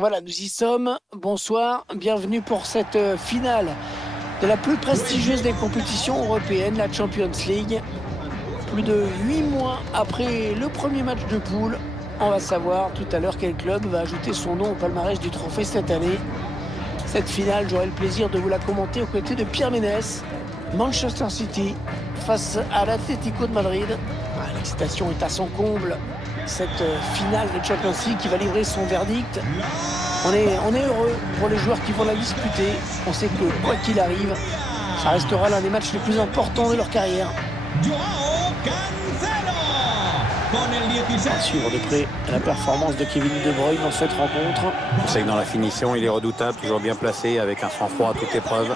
Voilà, nous y sommes. Bonsoir, bienvenue pour cette finale de la plus prestigieuse des compétitions européennes, la Champions League. Plus de 8 mois après le premier match de poule, on va savoir tout à l'heure quel club va ajouter son nom au palmarès du trophée cette année. Cette finale, j'aurai le plaisir de vous la commenter aux côtés de Pierre Ménès. Manchester City face à l'Atlético de Madrid. L'excitation est à son comble. Cette finale de Champions League qui va livrer son verdict. On est heureux pour les joueurs qui vont la disputer. On sait que quoi qu'il arrive, ça restera l'un des matchs les plus importants de leur carrière. À suivre de près la performance de Kevin De Bruyne dans cette rencontre. On sait que dans la finition, il est redoutable, toujours bien placé, avec un sang-froid à toute épreuve.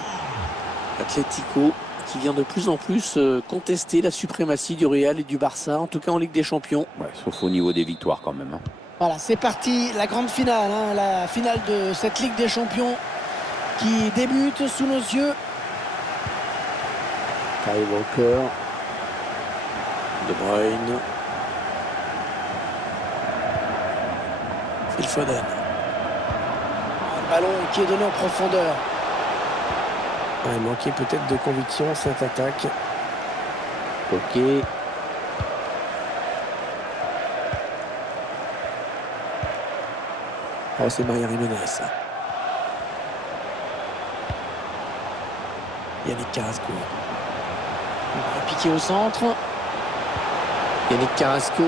Atlético qui vient de plus en plus contester la suprématie du Real et du Barça, en tout cas en Ligue des Champions. Ouais, sauf au niveau des victoires quand même. Voilà, c'est parti, la grande finale, la finale de cette Ligue des Champions qui débute sous nos yeux. Kyle Walker, De Bruyne, Phil Foden. Un ballon qui est donné en profondeur. Il manquait peut-être de conviction cette attaque. Ok. Oh, c'est Maria Jiménez. Yannick Carrasco. On va piquer au centre. Yannick Carrasco.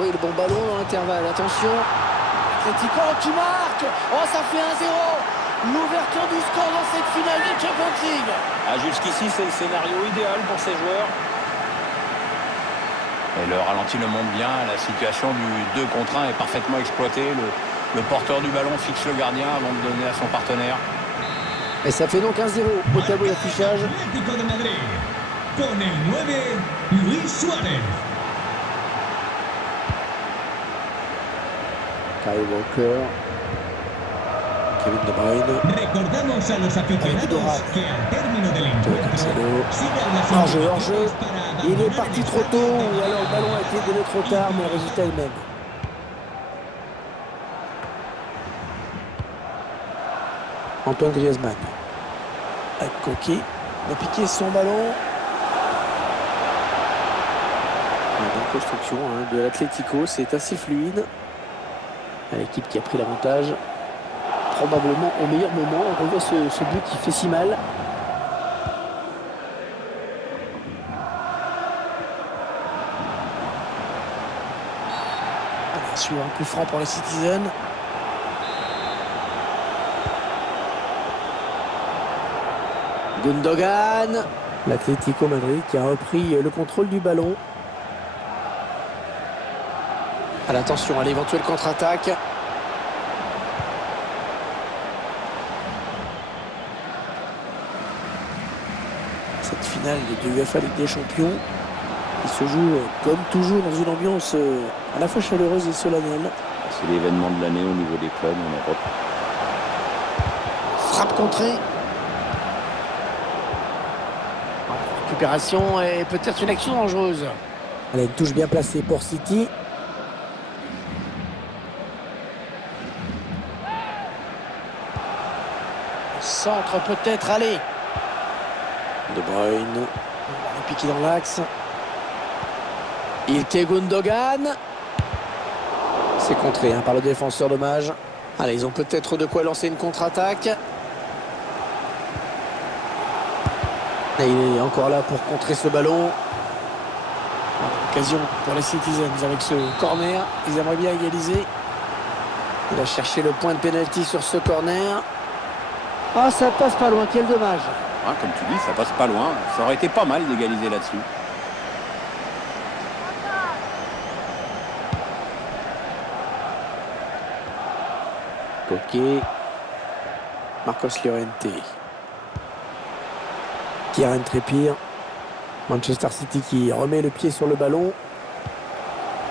Oui, le bon ballon dans l'intervalle. Attention. Atlético qui marque. Oh, ça fait 1-0. L'ouverture du score dans cette finale de Champions League. Jusqu'ici, c'est le scénario idéal pour ces joueurs. Et le ralenti le montre bien. La situation du 2 contre 1 est parfaitement exploitée. Le porteur du ballon fixe le gardien avant de donner à son partenaire. Et ça fait donc 1-0 au tableau d'affichage. Atlético de Madrid, con el 9, Luis Suárez. Kyle Walker. Kevin De Bruyne. Recordamos a los aficionados que al término del encuentro sigan las hors-jeu. Il est parti trop tôt ou alors le ballon a été donné trop tard, mais le résultat est le même. Antoine Griezmann. Koké a piqué son ballon. La bonne construction de l'Atlético, c'est assez fluide. L'équipe qui a pris l'avantage. Probablement au meilleur moment. On revoit ce but qui fait si mal. Attention, un coup franc pour les Citizens. Gundogan. L'Atlético Madrid qui a repris le contrôle du ballon. Attention à l'éventuelle contre-attaque. Cette finale de l'UEFA Ligue des Champions qui se joue comme toujours dans une ambiance à la fois chaleureuse et solennelle. C'est l'événement de l'année au niveau des clubs en Europe. Frappe contrée. Récupération et peut-être une action dangereuse. Allez, une touche bien placée pour City. Centre peut-être, allez. De Bruyne. On va piquer dans l'axe. Ilkay Gundogan. C'est contré par le défenseur, dommage. Allez, ils ont peut-être de quoi lancer une contre-attaque. Et il est encore là pour contrer ce ballon. Occasion pour les Citizens avec ce corner. Ils aimeraient bien égaliser. Il a cherché le point de pénalty sur ce corner. Ah, ça passe pas loin, quel dommage. Comme tu dis, ça passe pas loin. Ça aurait été pas mal d'égaliser là-dessus. Koké. Marcos Llorente. Kieran Trippier. Manchester City qui remet le pied sur le ballon.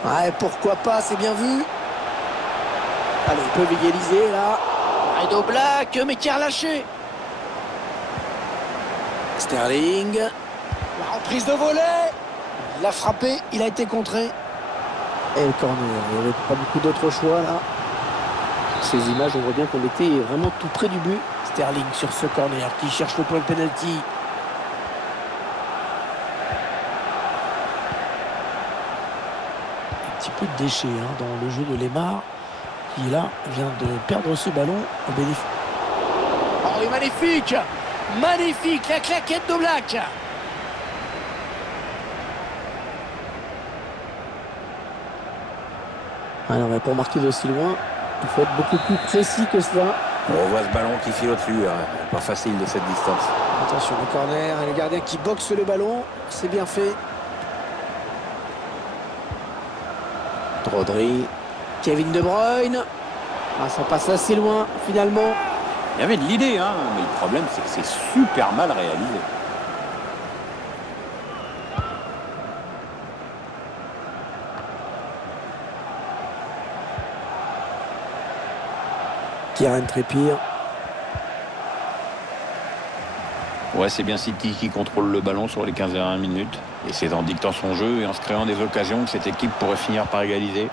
Ouais, pourquoi pas, c'est bien vu. Allez, ils peuvent égaliser là. Rideau Black, mais qui a relâché. Sterling. La reprise de volée. Il a frappé, il a été contré. Et le corner, il n'y avait pas beaucoup d'autres choix là. Ces images, on voit bien qu'on était vraiment tout près du but. Sterling sur ce corner qui cherche le point de penalty. Un petit peu de déchet dans le jeu de Lemar, qui là vient de perdre ce ballon au bénéfice. Oh, et magnifique! Magnifique, la claquette de Black! Alors, pour marquer d'aussi loin, il faut être beaucoup plus précis que cela. On voit ce ballon qui file au-dessus, pas facile de cette distance. Attention, le corner et le gardien qui boxe le ballon, c'est bien fait. Rodri, Kevin De Bruyne. Ah, ça passe assez loin finalement. Il y avait de l'idée, mais le problème c'est que c'est super mal réalisé. Kieran Trippier. Ouais, c'est bien City qui contrôle le ballon sur les 15 dernières minutes. Et c'est en dictant son jeu et en se créant des occasions que cette équipe pourrait finir par égaliser.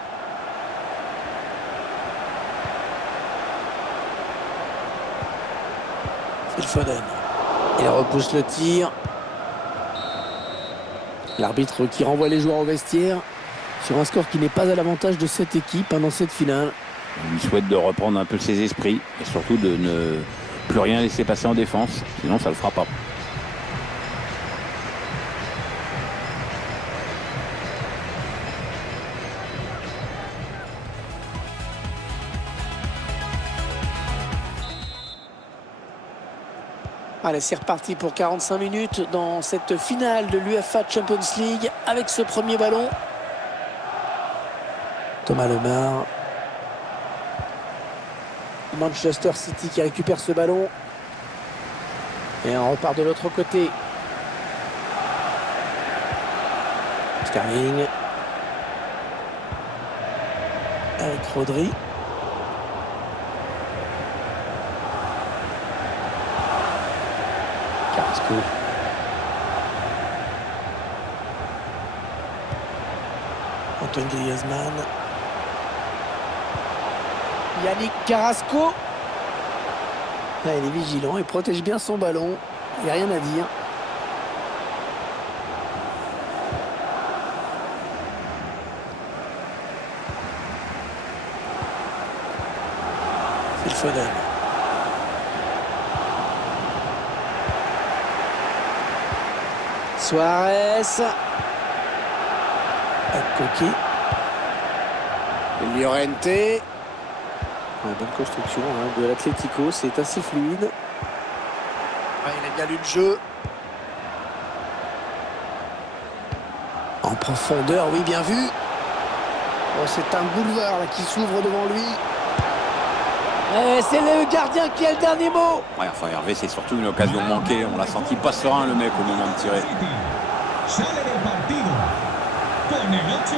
Phil Foden. Il repousse le tir. L'arbitre qui renvoie les joueurs au vestiaire sur un score qui n'est pas à l'avantage de cette équipe dans cette finale. On lui souhaite de reprendre un peu ses esprits et surtout de ne plus rien laisser passer en défense, sinon ça le fera pas. Allez, c'est reparti pour 45 minutes dans cette finale de l'UEFA Champions League avec ce premier ballon. Thomas Lemar. Manchester City qui récupère ce ballon. Et on repart de l'autre côté. Sterling. Avec Rodri. Carrasco. Antoine Griezmann. Yannick Carrasco. Là, il est vigilant, il protège bien son ballon. Il n'y a rien à dire. Phil Foden. Suarez. Coquet. Llorente. Bonne construction de l'Atlético, c'est assez fluide. Il a bien lu le jeu. En profondeur, oui, bien vu. Oh, c'est un boulevard là, qui s'ouvre devant lui. C'est le gardien qui a le dernier mot. Ouais, enfin Hervé, c'est surtout une occasion manquée. On l'a senti pas serein le mec au moment de tirer. Sale del partido con el 8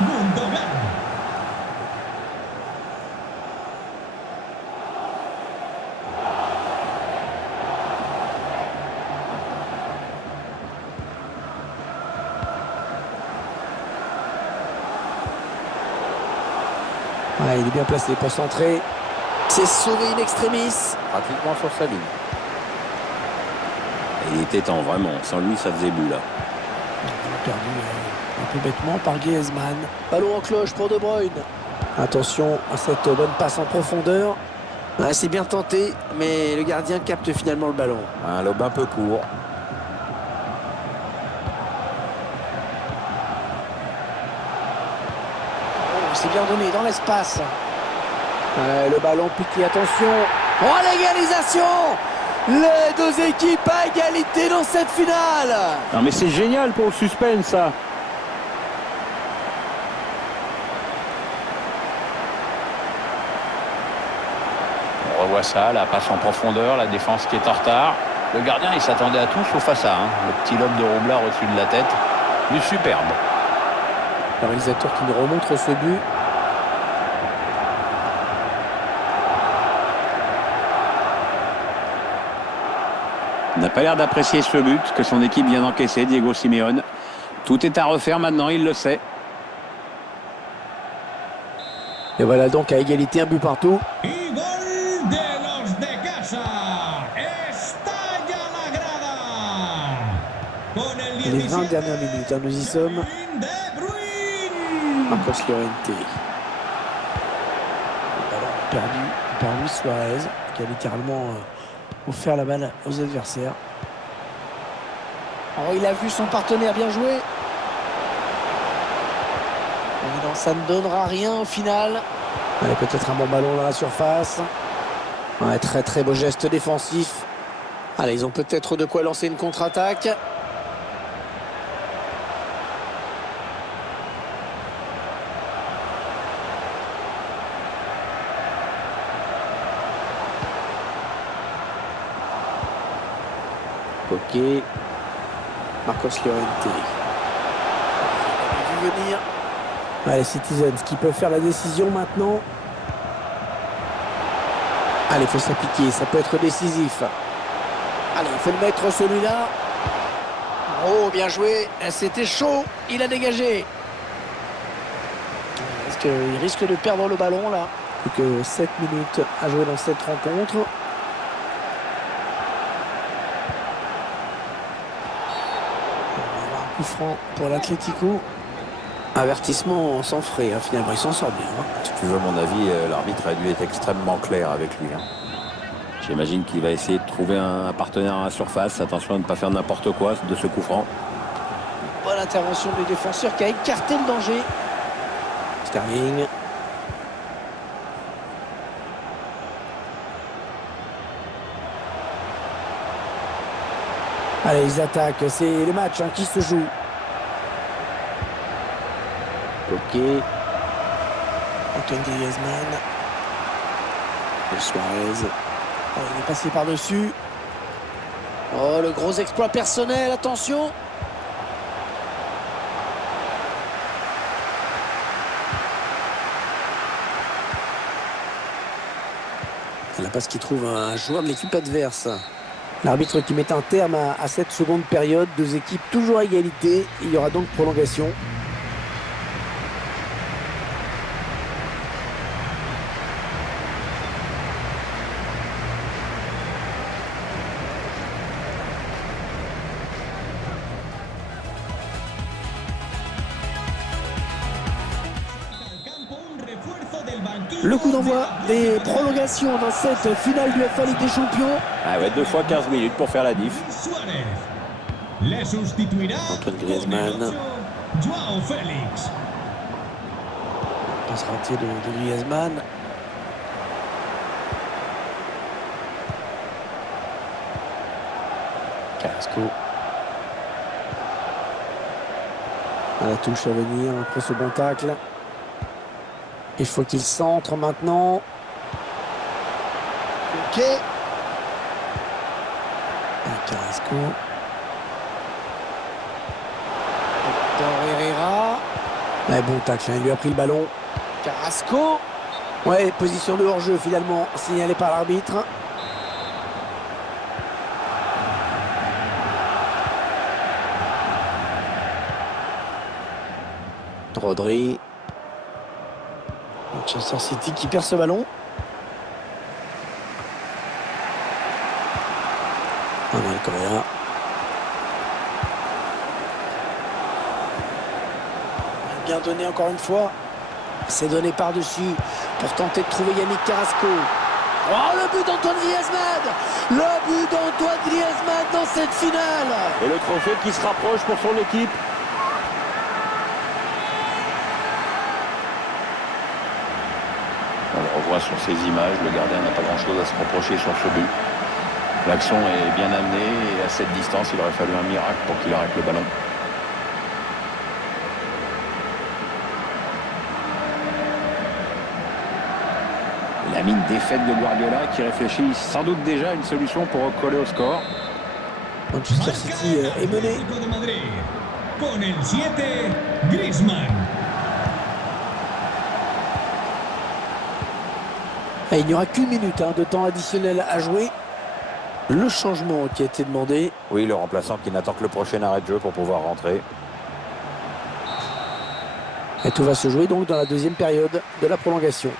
Gundogan. Ouais, il est bien placé pour centrer. C'est sauvé in extremis. Pratiquement sur sa ligne. Et il était temps, vraiment. Sans lui, ça faisait but là. Perdu un peu bêtement par Griezmann. Ballon en cloche pour De Bruyne. Attention à cette bonne passe en profondeur. Ouais, c'est bien tenté, mais le gardien capte finalement le ballon. Un lob un peu court. C'est bien donné dans l'espace. Le ballon piqué, attention. Oh, l'égalisation! Les deux équipes à égalité dans cette finale. Non mais c'est génial pour le suspense ça. On revoit ça, la passe en profondeur, la défense qui est en retard. Le gardien il s'attendait à tout sauf à ça. Le petit lob de Roublard au-dessus de la tête. Du superbe. Le réalisateur qui nous remontre ce but. Il n'a pas l'air d'apprécier ce but que son équipe vient d'encaisser, Diego Simeone. Tout est à refaire maintenant, il le sait. Et voilà donc à égalité, un but partout. Y gol de los de casa. Estalla la grada. Con el Les 20 17, dernières minutes, hein, nous y sommes. Kevin De Bruyne. Marcos Llorente. Le ballon perdu par Luis Suarez, qui a littéralement offert la balle aux adversaires. Oh, il a vu son partenaire, bien joué. Non, ça ne donnera rien au final. Allez, peut-être un bon ballon dans la surface. Ouais, très très beau geste défensif. Allez, ils ont peut-être de quoi lancer une contre-attaque. Ok. Marcos Llorente. Il a vu venir. Allez, Citizens qui peuvent faire la décision maintenant. Allez, il faut s'appliquer, ça peut être décisif. Allez, il faut le mettre celui-là. Oh, bien joué. C'était chaud, il a dégagé. Est-ce qu'il risque de perdre le ballon là? Plus que 7 minutes à jouer dans cette rencontre. Coup franc pour l'Atlético. Avertissement sans frais, hein. Finalement il s'en sort bien. Hein. Si tu veux mon avis, l'arbitre a dû être extrêmement clair avec lui. Hein. J'imagine qu'il va essayer de trouver un partenaire à la surface. Attention à ne pas faire n'importe quoi de ce coup franc. Bonne intervention du défenseur qui a écarté le danger. Sterling. Allez, ils attaquent, c'est le match hein, qui se joue. Ok. Antoine Griezmann. Le Suarez. Oh, il est passé par-dessus. Oh, le gros exploit personnel, attention. La passe qui trouve un joueur de l'équipe adverse. L'arbitre qui met un terme à cette seconde période. Deux équipes toujours à égalité. Il y aura donc prolongation. Le coup d'envoi des prolongations dans cette finale du FA Ligue des Champions. Ah ouais, 2 fois 15 minutes pour faire la diff. Antoine Griezmann. Joao Félix. Passe ratée de Griezmann. Carrasco. À la touche à venir après ce bon tacle. Il faut qu'il centre maintenant. Ok. Carrasco. Hector Herrera. Ouais, bon tacle, il lui a pris le ballon. Carrasco. Ouais, position de hors-jeu finalement signalée par l'arbitre. Rodri. Manchester City qui perd ce ballon. Manuel Correa. Bien donné encore une fois. C'est donné par-dessus pour tenter de trouver Yannick Carrasco. Oh, le but d'Antoine Griezmann! Le but d'Antoine Griezmann dans cette finale! Et le trophée qui se rapproche pour son équipe. On le revoit sur ces images, le gardien n'a pas grand-chose à se reprocher sur ce but. L'action est bien amenée et à cette distance, il aurait fallu un miracle pour qu'il arrête le ballon. La mine défaite de Guardiola qui réfléchit sans doute déjà à une solution pour recoller au score. Manchester City est mené. Con el 7, Griezmann. Et il n'y aura qu'une minute de temps additionnel à jouer. Le changement qui a été demandé. Oui, le remplaçant qui n'attend que le prochain arrêt de jeu pour pouvoir rentrer. Et tout va se jouer donc dans la deuxième période de la prolongation.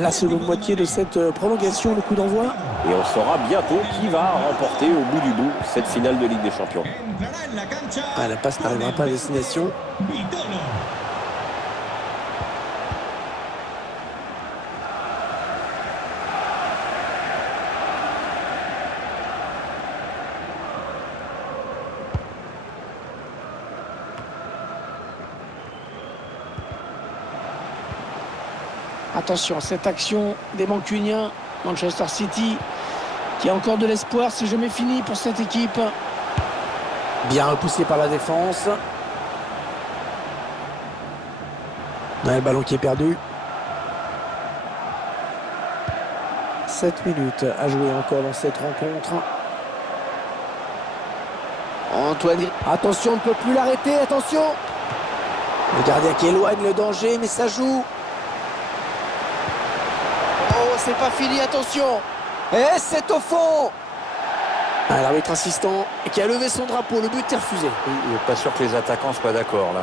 La seconde moitié de cette prolongation, le coup d'envoi. Et on saura bientôt qui va remporter au bout du bout cette finale de Ligue des Champions. Ah, la passe n'arrivera pas à destination. Attention à cette action des Mancuniens. Manchester City qui a encore de l'espoir, c'est jamais fini pour cette équipe. Bien repoussé par la défense. Le ballon qui est perdu. 7 minutes à jouer encore dans cette rencontre. Antoine, attention, on ne peut plus l'arrêter, attention. Le gardien qui éloigne le danger, mais ça joue. Oh, c'est pas fini, attention. Et c'est au fond. Ah, l'arbitre assistant qui a levé son drapeau, le but est refusé. Il n'est pas sûr que les attaquants soient d'accord là.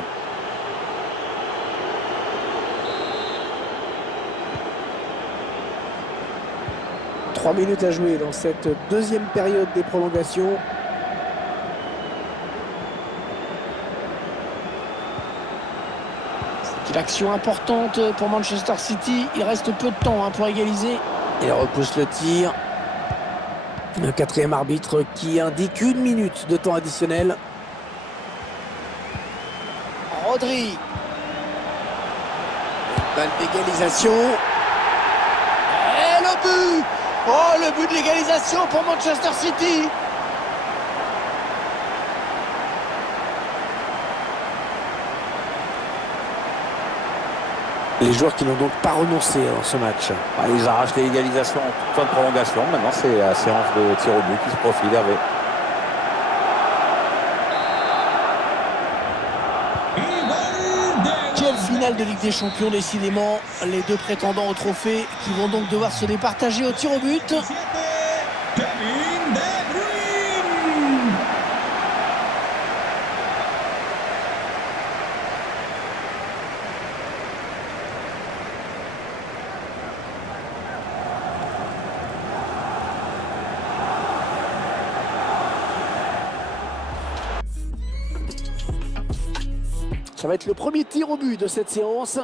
« 3 minutes à jouer dans cette deuxième période des prolongations. C'est une action importante pour Manchester City. Il reste peu de temps pour égaliser. Il repousse le tir. Le quatrième arbitre qui indique 1 minute de temps additionnel. Rodri. Une balle d'égalisation. Et le but! Oh, le but de l'égalisation pour Manchester City. Les joueurs qui n'ont donc pas renoncé dans ce match. Ils arrachent l'égalisation en fin de prolongation. Maintenant, c'est la séance de tir au but qui se profile. Hervé. Quelle finale de Ligue des Champions, décidément. Les deux prétendants au trophée qui vont donc devoir se départager au tir au but. Ça va être le premier tir au but de cette séance.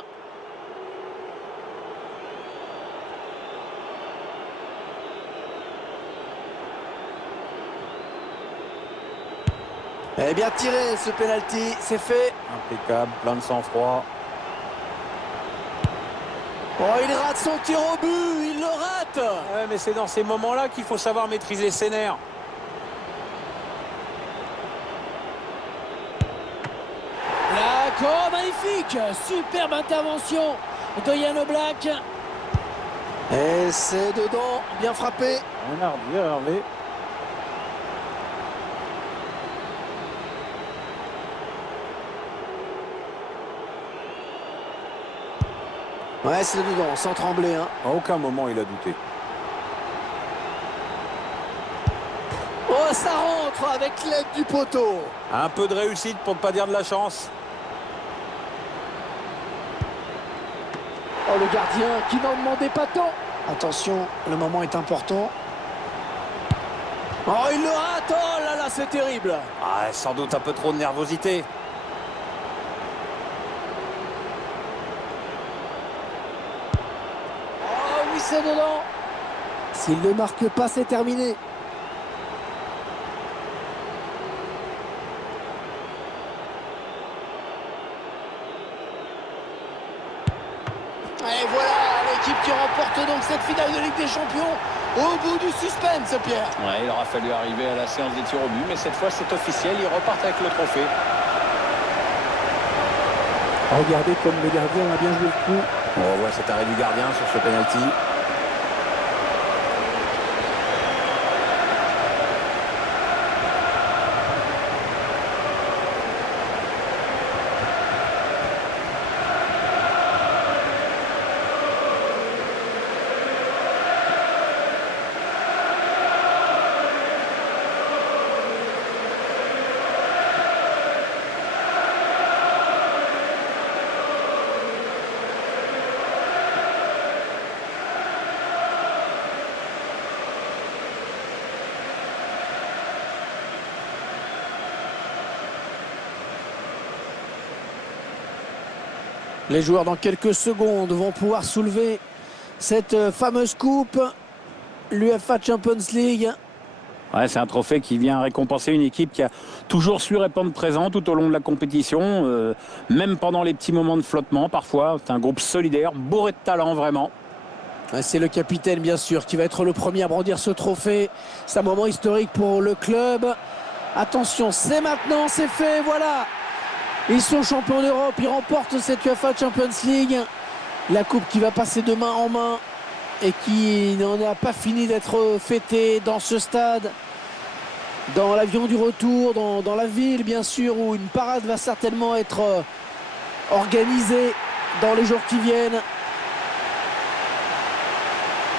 Eh bien tiré ce penalty, c'est fait. Impeccable, plein de sang-froid. Oh, il rate son tir au but, il le rate. Ouais, mais c'est dans ces moments-là qu'il faut savoir maîtriser ses nerfs. Oh, magnifique, superbe intervention de Jan Oblak. Et c'est dedans, bien frappé. On a revu Hervé. Ouais, c'est dedans, sans trembler. À aucun moment il a douté. Oh, ça rentre avec l'aide du poteau. Un peu de réussite pour ne pas dire de la chance. Oh, le gardien qui n'en demandait pas tant. Attention, le moment est important. Oh, il le rate. Oh là là, c'est terrible. Ah, sans doute un peu trop de nervosité. Oh oui, c'est dedans. S'il ne marque pas, c'est terminé. Et voilà l'équipe qui remporte donc cette finale de Ligue des Champions au bout du suspense, Pierre. Ouais, il aura fallu arriver à la séance des tirs au but, mais cette fois c'est officiel, ils repartent avec le trophée. Regardez comme le gardien a bien joué le coup. On revoit cet arrêt du gardien sur ce penalty. Les joueurs dans quelques secondes vont pouvoir soulever cette fameuse coupe, l'UEFA Champions League. Ouais, c'est un trophée qui vient récompenser une équipe qui a toujours su répondre présent tout au long de la compétition, même pendant les petits moments de flottement parfois. C'est un groupe solidaire, bourré de talent vraiment. C'est le capitaine bien sûr qui va être le premier à brandir ce trophée. C'est un moment historique pour le club. Attention, c'est maintenant, c'est fait, voilà. Ils sont champions d'Europe, ils remportent cette UEFA Champions League. La coupe qui va passer de main en main et qui n'en a pas fini d'être fêtée dans ce stade, dans l'avion du retour, dans la ville bien sûr, où une parade va certainement être organisée dans les jours qui viennent.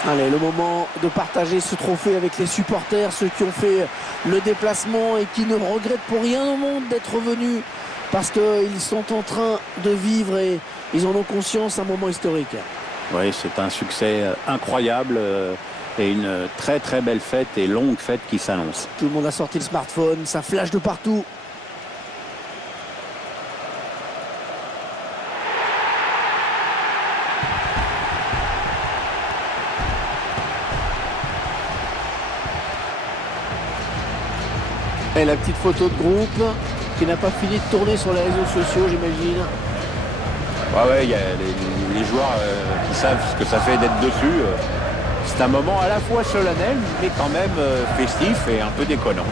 Allez, le moment de partager ce trophée avec les supporters, ceux qui ont fait le déplacement et qui ne regrettent pour rien au monde d'être venus parce qu'ils sont en train de vivre et ils en ont conscience, un moment historique. Oui, c'est un succès incroyable et une très très belle fête et longue fête qui s'annonce. Tout le monde a sorti le smartphone, ça flash de partout. Et la petite photo de groupe qui n'a pas fini de tourner sur les réseaux sociaux, j'imagine. Ouais, il y a les joueurs qui savent ce que ça fait d'être dessus. C'est un moment à la fois solennel, mais quand même festif et un peu déconnant.